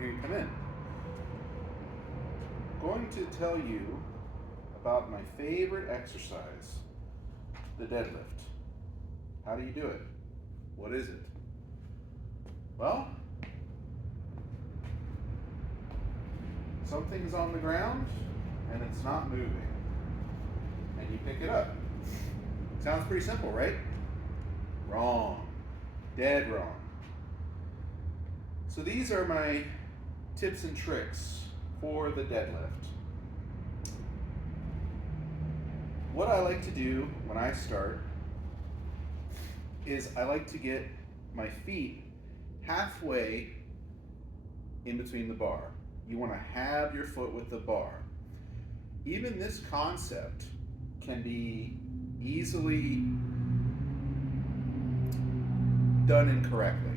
here you come in. I'm going to tell you about my favorite exercise, the deadlift. How do you do it? What is it? Well, something's on the ground and it's not moving. And you pick it up. Sounds pretty simple, right? Wrong. Dead wrong. So these are my tips and tricks for the deadlift. What I like to do when I start is I like to get my feet halfway in between the bar. You want to have your foot with the bar. Even this concept can be easily done incorrectly.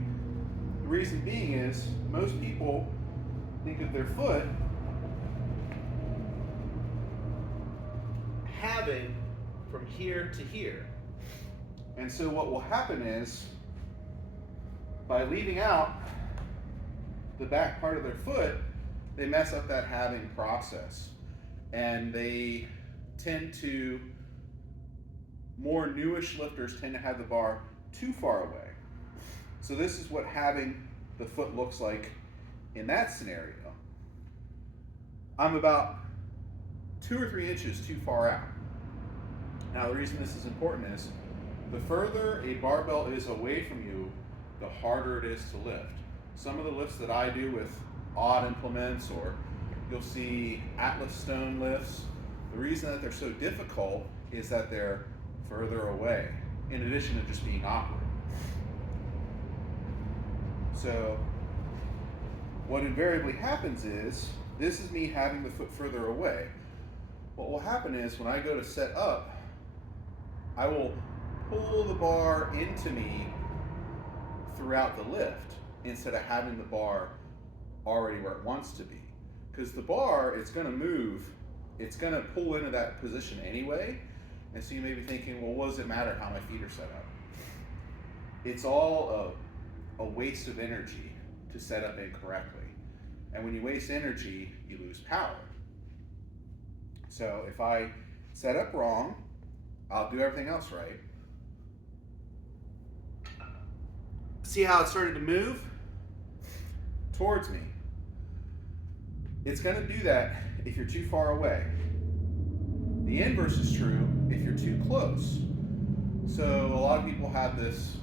The reason being is most people think of their foot having from here to here. And so what will happen is, by leaving out the back part of their foot, they mess up that having process. And they tend to, more newish lifters tend to have the bar too far away. So this is what having the foot looks like in that scenario. I'm about 2 or 3 inches too far out. Now the reason this is important is the further a barbell is away from you, the harder it is to lift. Some of the lifts that I do with odd implements, or you'll see Atlas stone lifts, the reason that they're so difficult is that they're further away, in addition to just being awkward. So what invariably happens is, this is me having the foot further away. What will happen is when I go to set up, I will pull the bar into me throughout the lift instead of having the bar already where it wants to be. Because the bar, it's going to move, it's going to pull into that position anyway. And so you may be thinking, well, what does it matter how my feet are set up? It's all a waste of energy to set up incorrectly. And when you waste energy, you lose power. So if I set up wrong, I'll do everything else right. See how it started to move towards me? It's going to do that if you're too far away. The inverse is true if you're too close. So a lot of people have this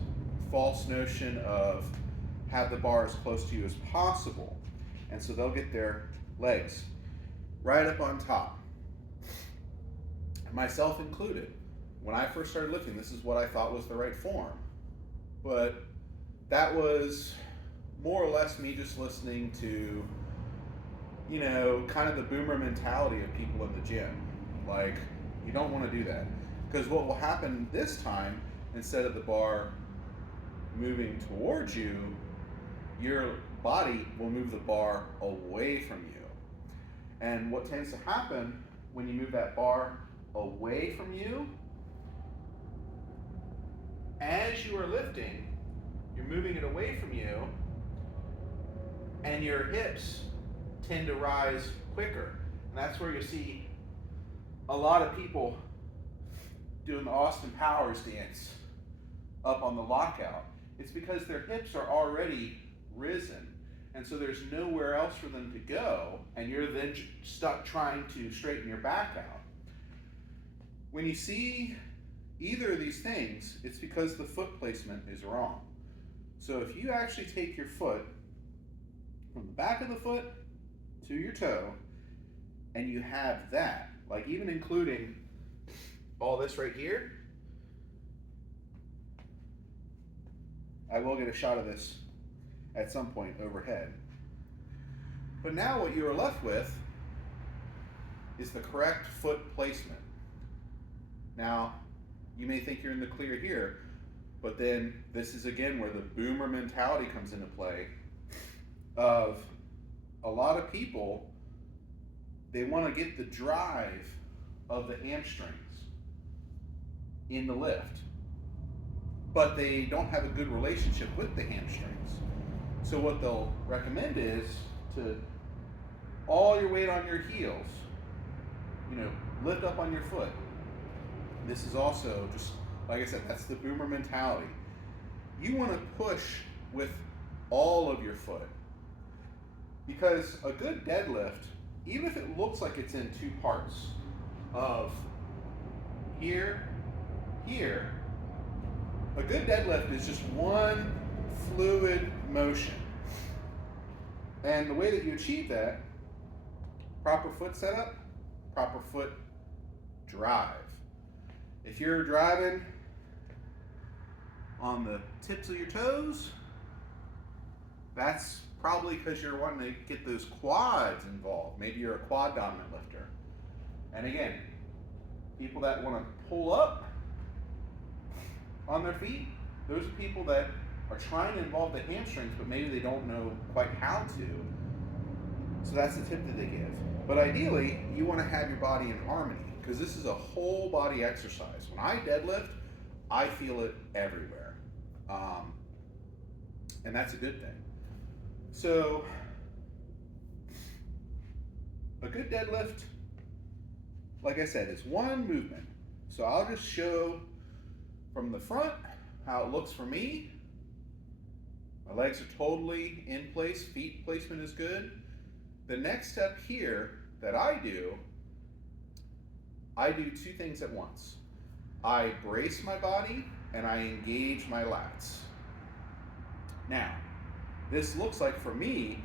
false notion of have the bar as close to you as possible. And so they'll get their legs right up on top. Myself included. When I first started lifting, this is what I thought was the right form. But that was more or less me just listening to, kind of the boomer mentality of people in the gym. Like, you don't want to do that. Because what will happen this time, instead of the bar moving towards you, your body will move the bar away from you. And what tends to happen when you move that bar away from you, as you are lifting, you're moving it away from you, and your hips tend to rise quicker. And that's where you see a lot of people doing the Austin Powers dance up on the lockout. It's because their hips are already risen, and so there's nowhere else for them to go, and you're then stuck trying to straighten your back out. When you see either of these things, it's because the foot placement is wrong. So if you actually take your foot from the back of the foot to your toe, and you have that, like even including all this right here, I will get a shot of this at some point overhead. But now what you are left with is the correct foot placement. Now, you may think you're in the clear here, but then this is again where the boomer mentality comes into play of a lot of people, they want to get the drive of the hamstrings in the lift, but they don't have a good relationship with the hamstrings. So what they'll recommend is to all your weight on your heels, lift up on your foot. This is also just, like I said, that's the boomer mentality. You want to push with all of your foot, because a good deadlift, even if it looks like it's in two parts of here, here, a good deadlift is just one fluid motion. And the way that you achieve that, proper foot setup, proper foot drive. If you're driving on the tips of your toes, that's probably because you're wanting to get those quads involved. Maybe you're a quad dominant lifter. And again, people that want to pull up on their feet, those are people that are trying to involve the hamstrings, but maybe they don't know quite how to. So that's the tip that they give. But ideally, you want to have your body in harmony, because this is a whole body exercise. When I deadlift, I feel it everywhere. And that's a good thing. So a good deadlift, like I said, is one movement. So I'll just show from the front how it looks for me. My legs are totally in place, feet placement is good. The next step here that I do two things at once. I brace my body and I engage my lats. Now, this looks like for me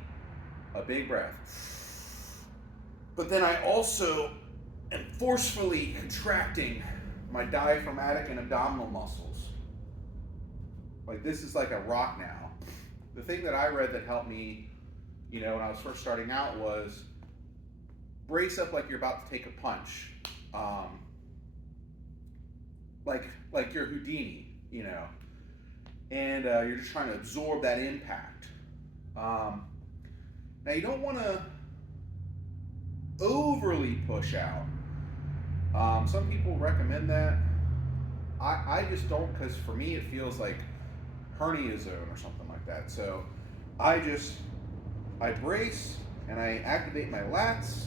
a big breath. But then I also am forcefully contracting my diaphragmatic and abdominal muscles. Like this is like a rock now. The thing that I read that helped me, when I was first starting out was brace up like you're about to take a punch. Like you're Houdini, and you're just trying to absorb that impact. Now you don't want to overly push out. Some people recommend that. I just don't, because for me it feels like hernia zone or something like that. So I brace and I activate my lats.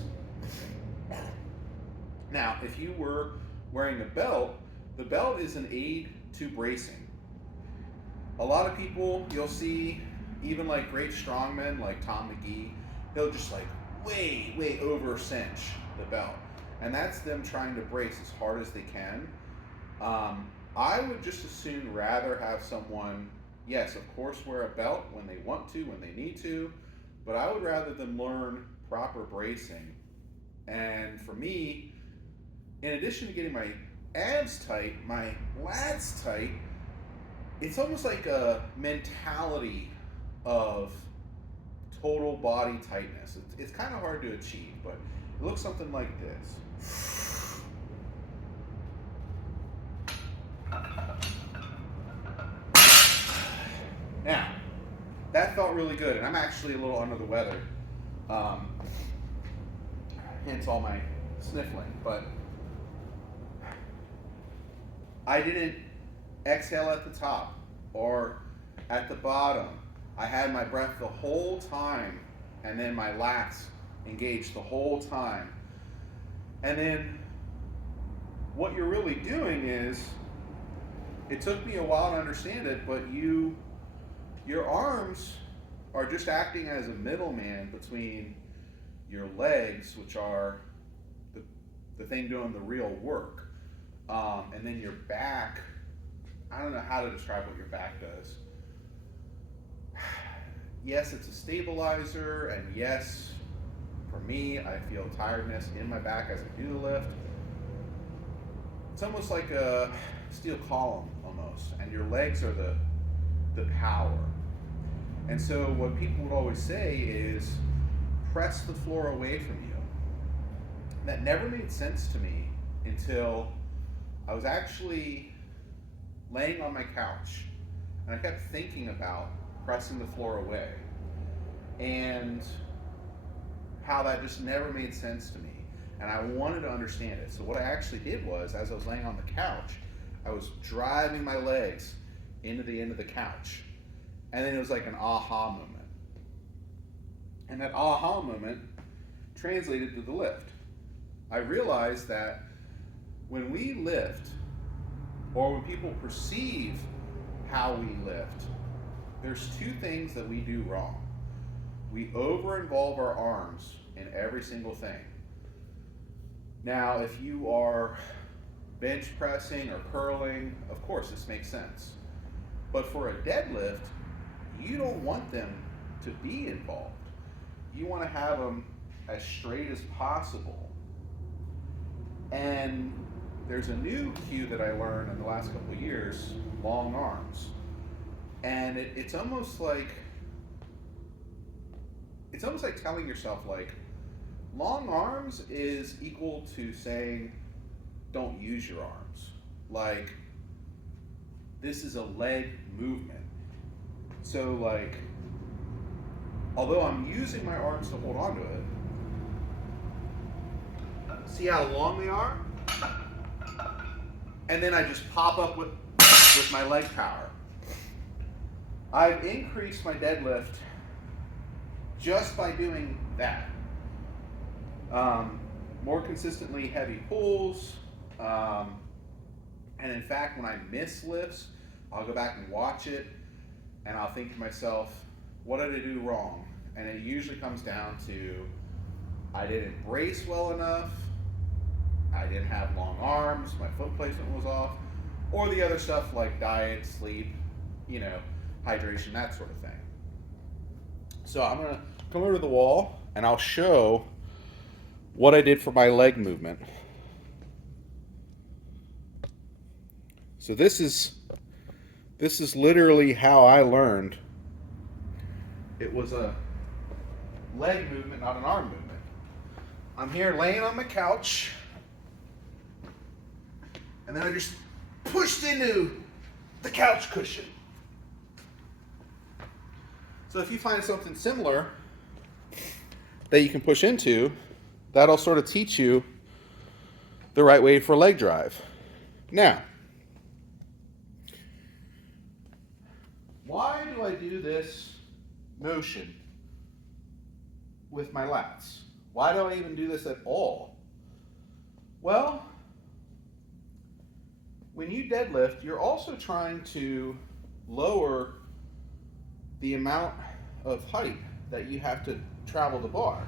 Now, if you were wearing a belt, the belt is an aid to bracing. A lot of people you'll see, even like great strongmen like Tom McGee, they'll just like way over cinch the belt. And that's them trying to brace as hard as they can. I would just as soon rather have someone, yes, of course, wear a belt when they want to, when they need to, but I would rather them learn proper bracing. And for me, in addition to getting my abs tight, my lats tight, it's almost like a mentality of total body tightness. It's kind of hard to achieve, but it looks something like this. Now, that felt really good, and I'm actually a little under the weather, hence all my sniffling, but I didn't exhale at the top or at the bottom. I had my breath the whole time, and then my lats engaged the whole time. And then what you're really doing is, it took me a while to understand it, but your arms are just acting as a middleman between your legs, which are the thing doing the real work. And then your back, I don't know how to describe what your back does. Yes, it's a stabilizer, and yes, for me, I feel tiredness in my back as I do the lift. It's almost like a steel column almost, and your legs are the power. And so what people would always say is, press the floor away from you. That never made sense to me until I was actually laying on my couch, and I kept thinking about pressing the floor away and how that just never made sense to me, and I wanted to understand it. So what I actually did was, as I was laying on the couch, I was driving my legs into the end of the couch, and then it was like an aha moment. And that aha moment translated to the lift. I realized that when we lift, or when people perceive how we lift, there's two things that we do wrong. We over-involve our arms in every single thing. Now, if you are bench pressing or curling, of course this makes sense. But for a deadlift, you don't want them to be involved. You want to have them as straight as possible. And there's a new cue that I learned in the last couple of years, long arms. And it's almost like telling yourself, like, long arms is equal to saying don't use your arms. Like, this is a leg movement. So, like, although I'm using my arms to hold on to it, see how long they are? And then I just pop up with my leg power. I've increased my deadlift just by doing that. More consistently heavy pulls. And in fact, when I miss lifts, I'll go back and watch it, and I'll think to myself, what did I do wrong? And it usually comes down to I didn't brace well enough, I didn't have long arms, my foot placement was off, or the other stuff like diet, sleep, hydration, that sort of thing. So I'm going to come over to the wall and I'll show what I did for my leg movement. So this is literally how I learned. It was a leg movement, not an arm movement. I'm here laying on my couch, and then I just pushed into the couch cushion. So if you find something similar that you can push into, that'll sort of teach you the right way for leg drive. Now, why do I do this motion with my lats? Why do I even do this at all? Well, when you deadlift, you're also trying to lower the amount of height that you have to travel the bar.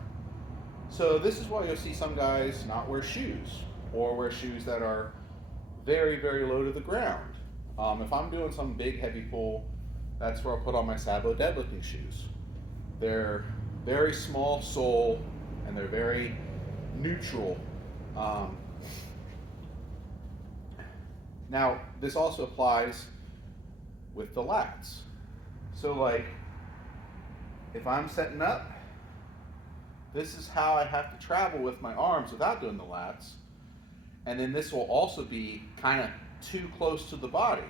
So this is why you'll see some guys not wear shoes, or wear shoes that are very, very low to the ground. If I'm doing some big heavy pull, that's where I'll put on my Sabo deadlifting shoes. They're very small sole and they're very neutral. Now, this also applies with the lats. So like, if I'm setting up, this is how I have to travel with my arms without doing the lats. And then this will also be kind of too close to the body.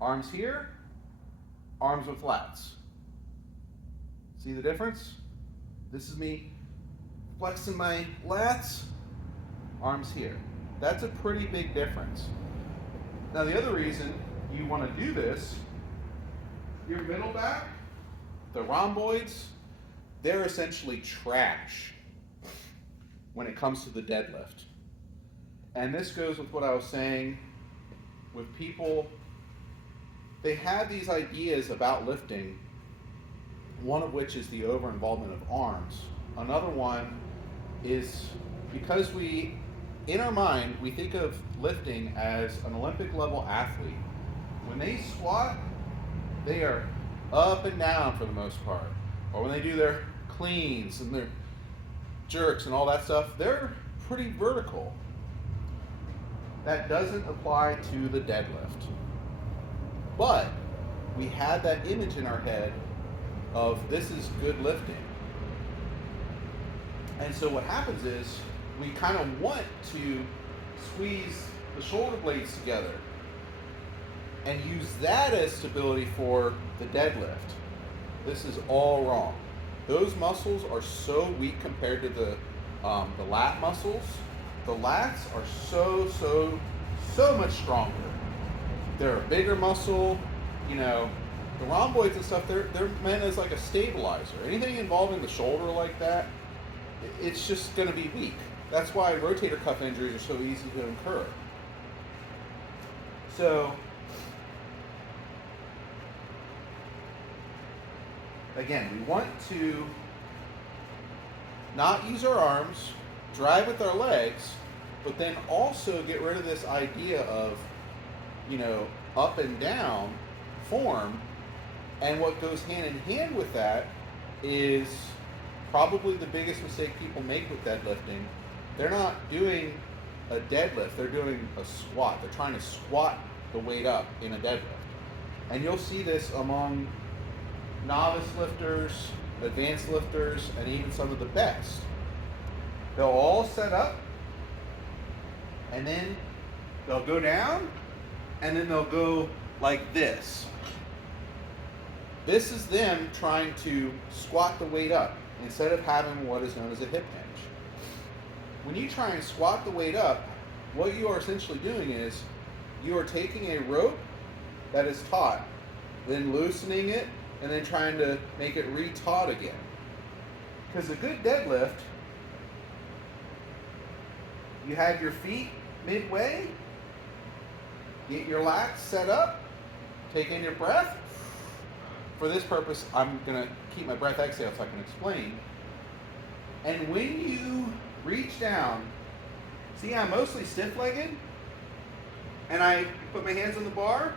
Arms here, arms with lats. See the difference? This is me flexing my lats, arms here. That's a pretty big difference. Now the other reason you want to do this, your middle back, the rhomboids, they're essentially trash when it comes to the deadlift. And this goes with what I was saying with people. They have these ideas about lifting, one of which is the over-involvement of arms. Another one is because in our mind, we think of lifting as an Olympic level athlete. When they squat, they are up and down for the most part. Or when they do their cleans and their jerks and all that stuff, they're pretty vertical. That doesn't apply to the deadlift. But we had that image in our head of this is good lifting. And so what happens is we kind of want to squeeze the shoulder blades together and use that as stability for the deadlift. This is all wrong. Those muscles are so weak compared to the lat muscles. The lats are so much stronger. They're a bigger muscle, The rhomboids and stuff, they're meant as like a stabilizer. Anything involving the shoulder like that, it's just going to be weak. That's why rotator cuff injuries are so easy to incur. So, again, we want to not use our arms, drive with our legs, but then also get rid of this idea of, up and down form. And what goes hand in hand with that is probably the biggest mistake people make with deadlifting. They're not doing a deadlift, they're doing a squat. They're trying to squat the weight up in a deadlift. And you'll see this among novice lifters, advanced lifters, and even some of the best. They'll all set up, and then they'll go down, and then they'll go like this. This is them trying to squat the weight up instead of having what is known as a hip hinge. When you try and squat the weight up, what you are essentially doing is you are taking a rope that is taut, then loosening it, and then trying to make it re-taut again. Because a good deadlift, you have your feet midway, get your lats set up, take in your breath. For this purpose, I'm going to keep my breath exhaled so I can explain. And when you reach down, see I'm mostly stiff-legged, and I put my hands on the bar,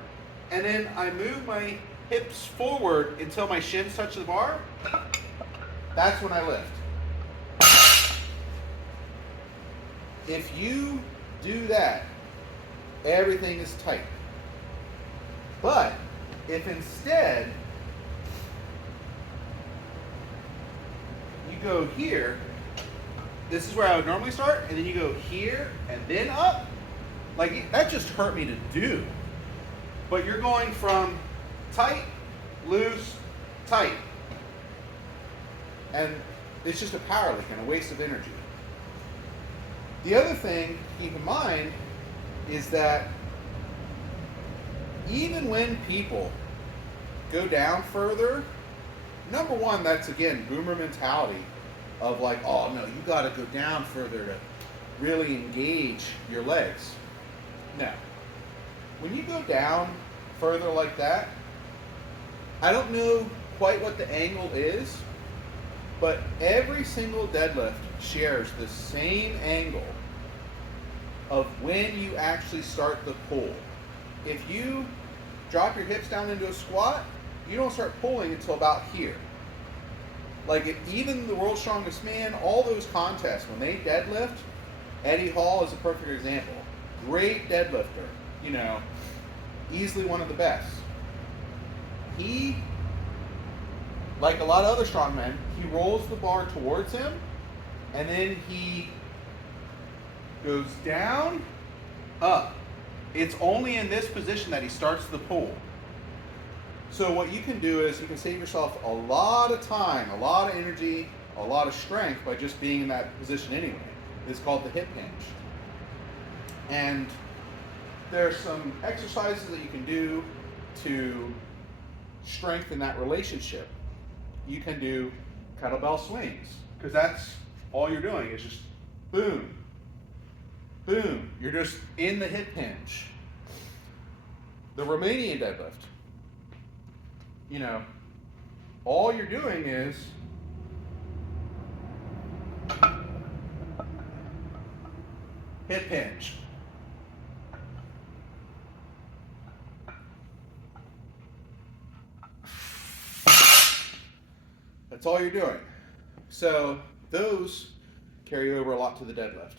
and then I move my hips forward until my shins touch the bar. That's when I lift. If you do that, everything is tight. But if instead you go here, this is where I would normally start, and then you go here and then up, like that just hurt me to do. But you're going from tight, loose, tight. And it's just a powerlift and a waste of energy. The other thing to keep in mind is that even when people go down further, number one, that's again boomer mentality of like, oh no, you got to go down further to really engage your legs. No. When you go down further like that, I don't know quite what the angle is, but every single deadlift shares the same angle of when you actually start the pull. If you drop your hips down into a squat, you don't start pulling until about here. Like even the World's Strongest Man, all those contests, when they deadlift, Eddie Hall is a perfect example. Great deadlifter, easily one of the best. He, like a lot of other strongmen, he rolls the bar towards him, and then he goes down, up. It's only in this position that he starts the pull. So what you can do is you can save yourself a lot of time, a lot of energy, a lot of strength by just being in that position anyway. It's called the hip hinge. And there's some exercises that you can do to strengthen that relationship. You can do kettlebell swings, because that's all you're doing is just boom, boom. You're just in the hip hinge. The Romanian deadlift, all you're doing is hip hinge. That's all you're doing. So those carry over a lot to the deadlift.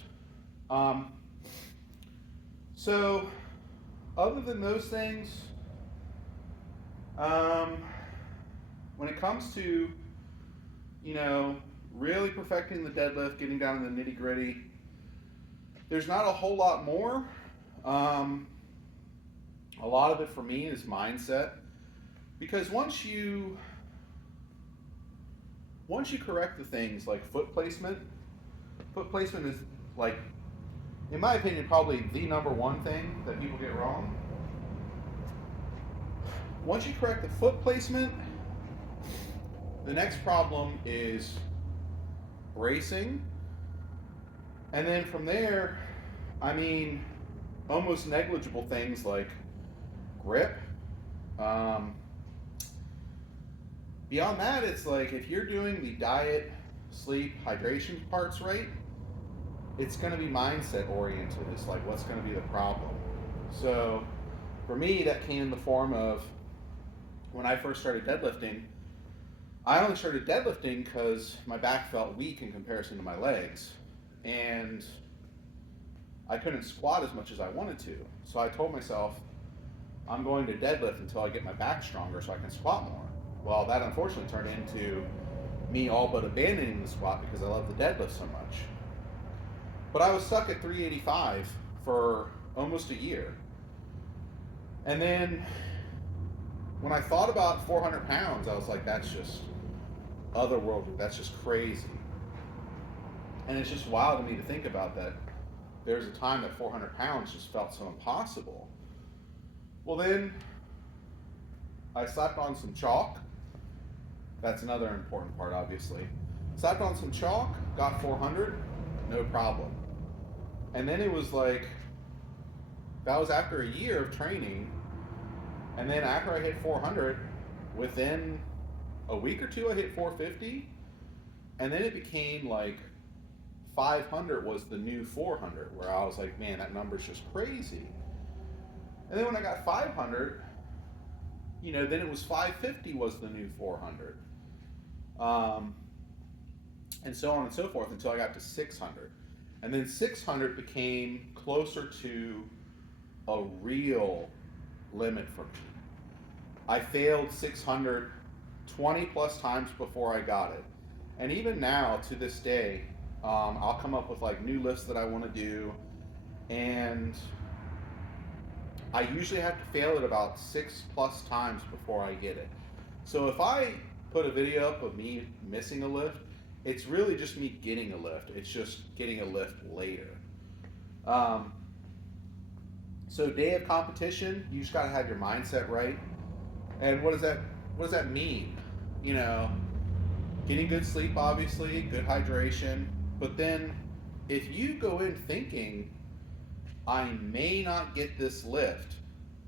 So other than those things, when it comes to, really perfecting the deadlift, getting down to the nitty gritty, there's not a whole lot more. A lot of it for me is mindset, because once you correct the things like foot placement is, like, in my opinion, probably the number one thing that people get wrong. once you correct the foot placement, the next problem is bracing. And then from there, I mean, almost negligible things like grip. Beyond that, it's like if you're doing the diet, sleep, hydration parts right, it's going to be mindset oriented. It's like, what's going to be the problem? So for me, that came in the form of when I first started deadlifting. I only started deadlifting because my back felt weak in comparison to my legs. And I couldn't squat as much as I wanted to. So I told myself, I'm going to deadlift until I get my back stronger so I can squat more. Well, that unfortunately turned into me all but abandoning the squat because I love the deadlift so much. But I was stuck at 385 for almost a year. And then when I thought about 400 pounds, I was like, that's just otherworldly. That's just crazy. And it's just wild to me to think about that. There's a time that 400 pounds just felt so impossible. Well, then I slapped on some chalk. That's another important part, obviously. Slapped on some chalk, got 400, no problem. And then it was like, that was after a year of training. And then after I hit 400, within a week or two, I hit 450. And then it became like 500 was the new 400, where I was like, man, that number's just crazy. And then when I got 500, then it was 550 was the new 400. And so on and so forth until I got to 600. And then 600 became closer to a real limit for me. I failed 600 20 plus times before I got it. And even now, to this day, I'll come up with like new lifts that I want to do, and I usually have to fail it about 6 plus times before I get it. So if I put a video up of me missing a lift, it's really just me getting a lift. It's just getting a lift later. So day of competition, you just got to have your mindset right. And what does that mean? Getting good sleep, obviously, good hydration. But then if you go in thinking, I may not get this lift,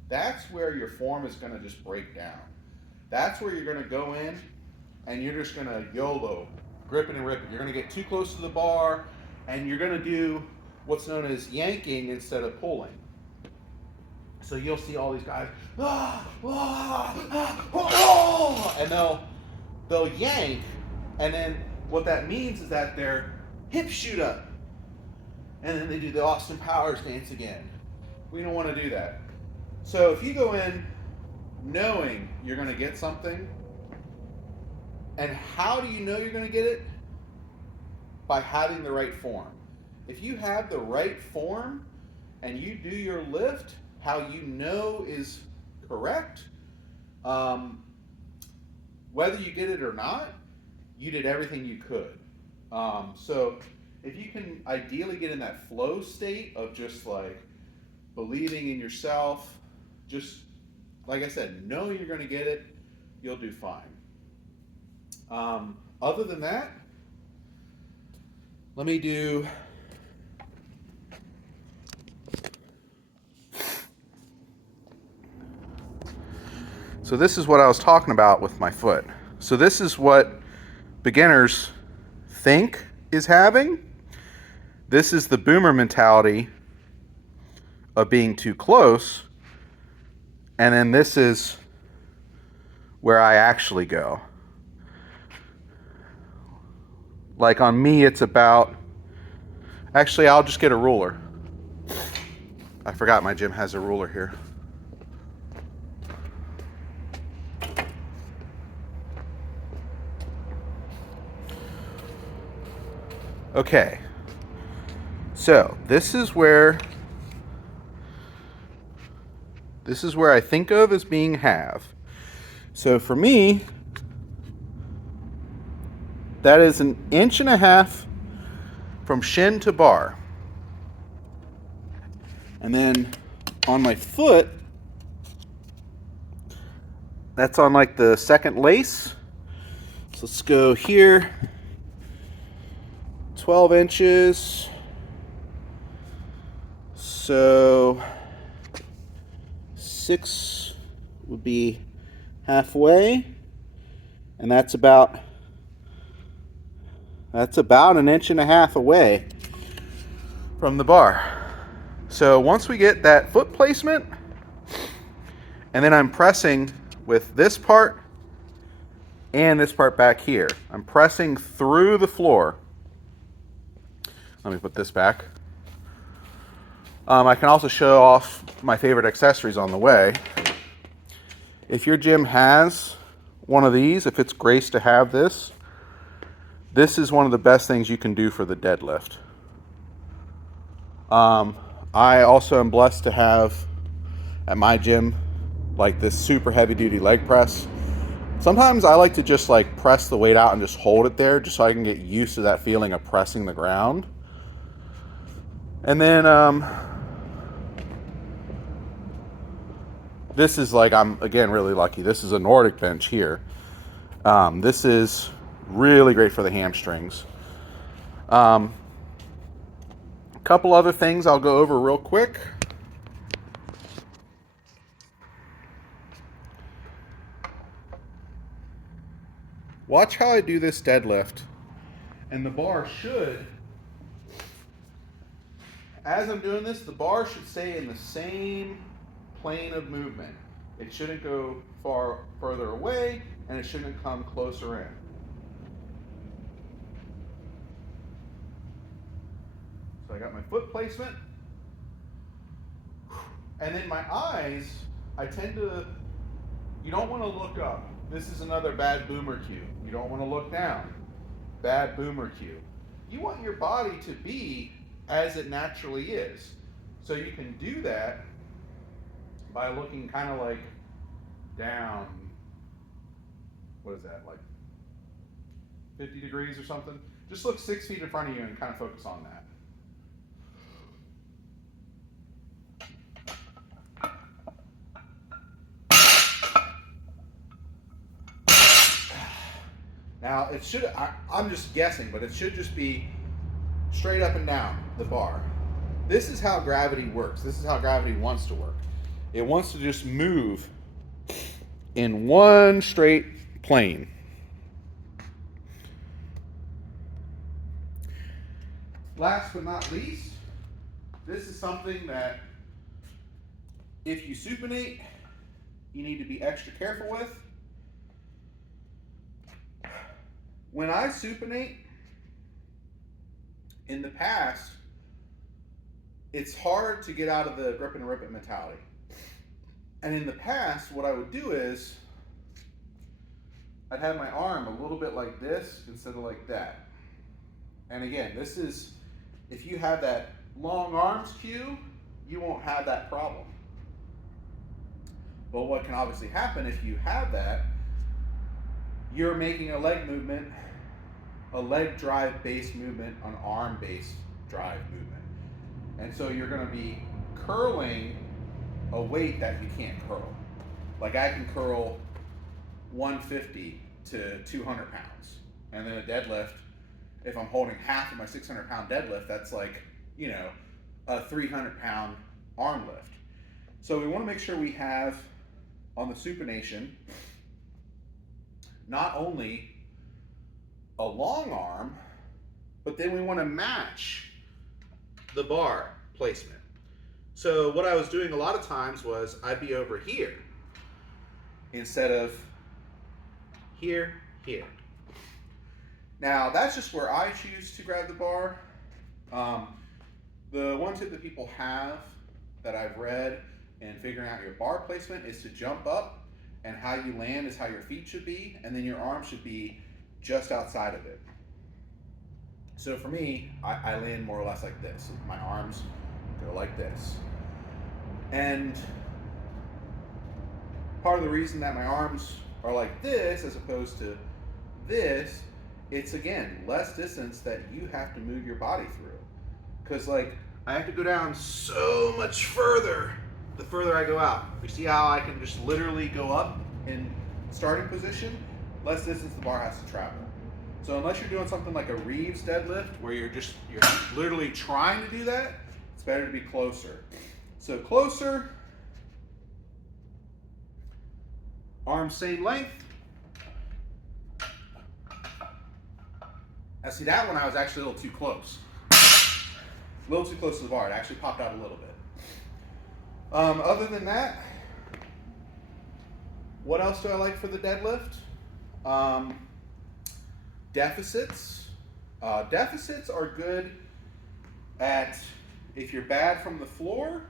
that's where your form is going to just break down. That's where you're going to go in and you're just going to YOLO, grip it and rip it. You're going to get too close to the bar and you're going to do what's known as yanking instead of pulling. So you'll see all these guys, and they'll yank, and then what that means is that their hips shoot up, and then they do the Austin Powers dance again. We don't want to do that. So if you go in knowing you're going to get something, and how do you know you're going to get it? By having the right form. If you have the right form and you do your lift how you know is correct, whether you get it or not, you did everything you could. So if you can ideally get in that flow state of just like believing in yourself, just like I said, knowing you're going to get it, you'll do fine. Other than that, let me do So this is what I was talking about with my foot. So this is what beginners think is having. This is the boomer mentality of being too close. And then this is where I actually go. Like on me, it's about, actually, I'll just get a ruler. I forgot my gym has a ruler here. Okay, so this is where I think of as being half. So for me, that is 1.5 inches from shin to bar. And then on my foot, That's on like the second lace. So let's go here. 12 inches. So 6 would be halfway, and that's about an inch and a half away from the bar. So once we get that foot placement, and then I'm pressing with this part and this part back here. I'm pressing through the floor. Let me put this back. I can also show off my favorite accessories on the way. If your gym has one of these, if it's graced to have this, this is one of the best things you can do for the deadlift. I also am blessed to have at my gym like this super heavy duty leg press. Sometimes I like to just like press the weight out and just hold it there just so I can get used to that feeling of pressing the ground. And then this is like, I'm again really lucky. This is a Nordic bench here. This is really great for the hamstrings. A couple other things I'll go over real quick. Watch how I do this deadlift. And the bar should, as I'm doing this, the bar should stay in the same plane of movement. It shouldn't go further away, and it shouldn't come closer in. So I got my foot placement. And then my eyes, you don't want to look up. This is another bad boomer cue. You don't want to look down. Bad boomer cue. You want your body to be as it naturally is. So you can do that by looking kind of like down, what is that, like 50 degrees or something? Just look 6 feet in front of you and kind of focus on that. Now it should, I'm just guessing, but it should just be straight up and down the bar. This is how gravity works. This is how gravity wants to work. It wants to just move in one straight plane. Last but not least, this is something that if you supinate, you need to be extra careful with. When I supinate, in the past, it's hard to get out of the grip and rip it mentality. And in the past, what I would do is, I'd have my arm a little bit like this instead of like that. And again, this is, if you have that long arms cue, you won't have that problem. But what can obviously happen if you have that, you're making a leg movement, a leg drive based movement, an arm based drive movement. And so you're going to be curling a weight that you can't curl. Like I can curl 150 to 200 pounds. And then a deadlift, if I'm holding half of my 600 pound deadlift, that's like, you know, a 300 pound arm lift. So we want to make sure we have on the supination not only a long arm, but then we want to match the bar placement. So what I was doing a lot of times was I'd be over here instead of here. Now that's just where I choose to grab the bar. The one tip that people have that I've read in figuring out your bar placement is to jump up, and how you land is how your feet should be, and then your arms should be just outside of it. So for me, I land more or less like this. My arms go like this. And part of the reason that my arms are like this as opposed to this, it's again, less distance that you have to move your body through. Because like, I have to go down so much further the further I go out. You see how I can just literally go up in starting position, less distance the bar has to travel. So unless you're doing something like a Reeves deadlift where you're literally trying to do that, it's better to be closer. So closer, arms same length. Now see, that one I was actually a little too close. A little too close to the bar. It actually popped out a little bit. Other than that, what else do I like for the deadlift? Deficits. Deficits are good at, if you're bad from the floor,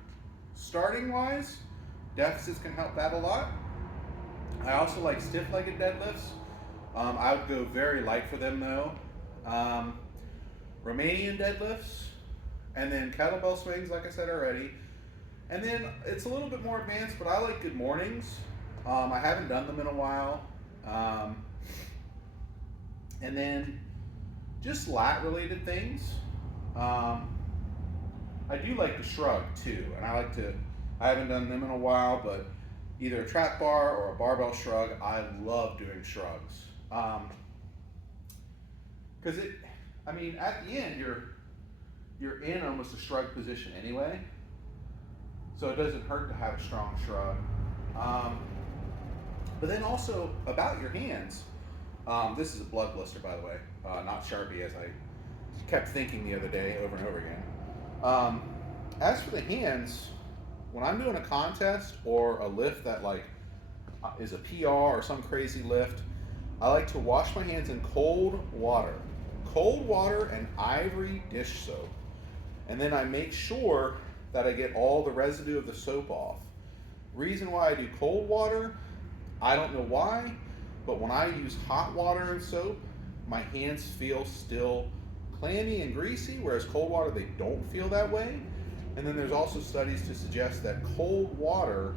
starting wise, deficits can help that a lot. I also like stiff-legged deadlifts. I would go very light for them though. Romanian deadlifts, and then kettlebell swings, like I said already. And then it's a little bit more advanced, but I like good mornings. I haven't done them in a while. And then just lat related things. I do like to shrug too, and I haven't done them in a while, but either a trap bar or a barbell shrug, I love doing shrugs. Because at the end, you're in almost a shrug position anyway, so it doesn't hurt to have a strong shrug. But then also about your hands, this is a blood blister, by the way, not Sharpie, as I kept thinking the other day over and over again. As for the hands, when I'm doing a contest or a lift that is a PR or some crazy lift, I like to wash my hands in cold water and ivory dish soap. And then I make sure that I get all the residue of the soap off. Reason why I do cold water, I don't know why, but when I use hot water and soap, my hands feel still clammy and greasy, whereas cold water, they don't feel that way. And then there's also studies to suggest that cold water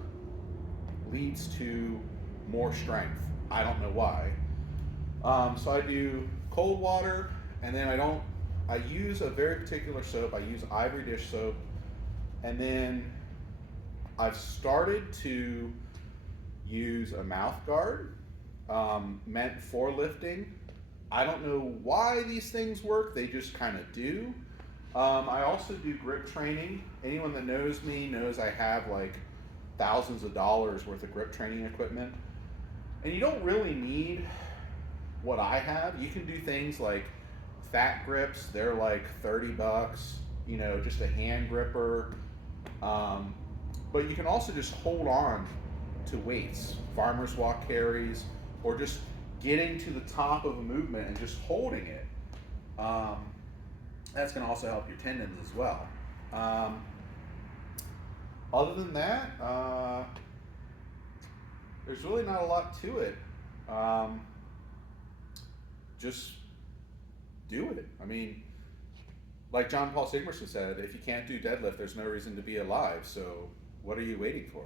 leads to more strength. I don't know why. So I do cold water, and then I use a very particular soap. I use ivory dish soap, and then I've started to use a mouth guard meant for lifting. I don't know why these things work, they just kind of do. I also do grip training. Anyone that knows me knows I have thousands of dollars worth of grip training equipment. And you don't really need what I have. You can do things like fat grips, they're like $30, just a hand gripper. But you can also just hold on to weights, farmer's walk carries, or just getting to the top of a movement and just holding it. That's going to also help your tendons as well. Other than that, there's really not a lot to it. Just do it. Like John Paul Sigmarsson said, if you can't do deadlift, there's no reason to be alive. So what are you waiting for?